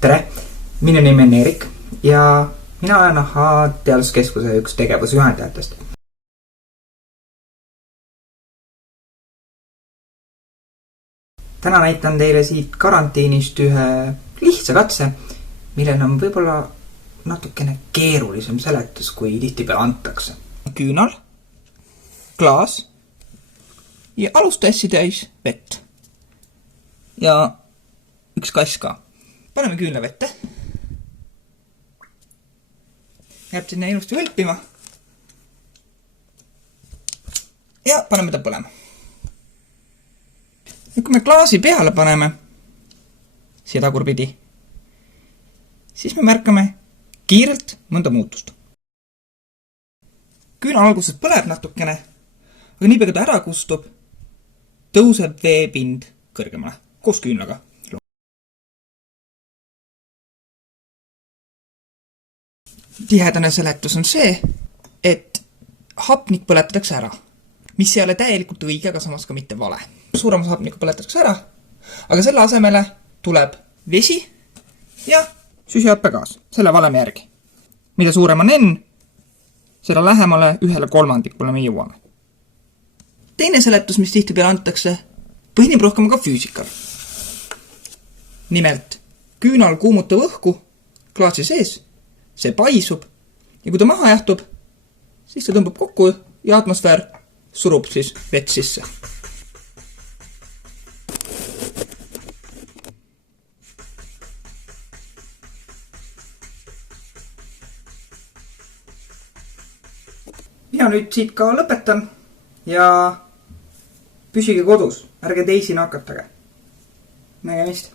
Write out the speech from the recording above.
Tere! Minu nimi on Erik ja mina olen AHA teaduskeskuse üks tegevusjuhendajatest. Täna näitan teile siit karantiinist ühe lihtsa katse, millel on võib-olla natukene keerulisem seletus, kui tihtipeale antakse. Küünal, klaas ja alustassi täis vett. Ja üks kass ka. Paneme küünla vette. Jääb sinna ilusti hõlpima. Ja paneme ta põlema. Ja kui me klaasi peale paneme, siia tagurpidi, siis me märkame kiirelt mõnda muutust. Küünal alguses põleb natukene, aga niipea kui ta ära kustub, tõuseb veepind kõrgemale, koos küünlaga. Tihedane seletus on see, et hapnik põletatakse ära, mis ei ole täielikult õige, aga samas ka mitte vale. Suurem osa hapnikku põletatakse ära, aga selle asemele tuleb vesi ja süsihappegaas, selle valemi järgi. Mida suurem on N, seda lähemale 1/3 me jõuame. Teine seletus, mis tihtipeale antakse, põhineb rohkem ka füüsikal. Nimelt, küünal kuumutab õhku klaasi sees, see paisub ja kui ta maha jahtub, siis ta tõmbab kokku ja atmosfäär surub siis vett sisse. Mina nüüd siit ka lõpetan ja püsige kodus, ärge teisi nakatage. Nägemist!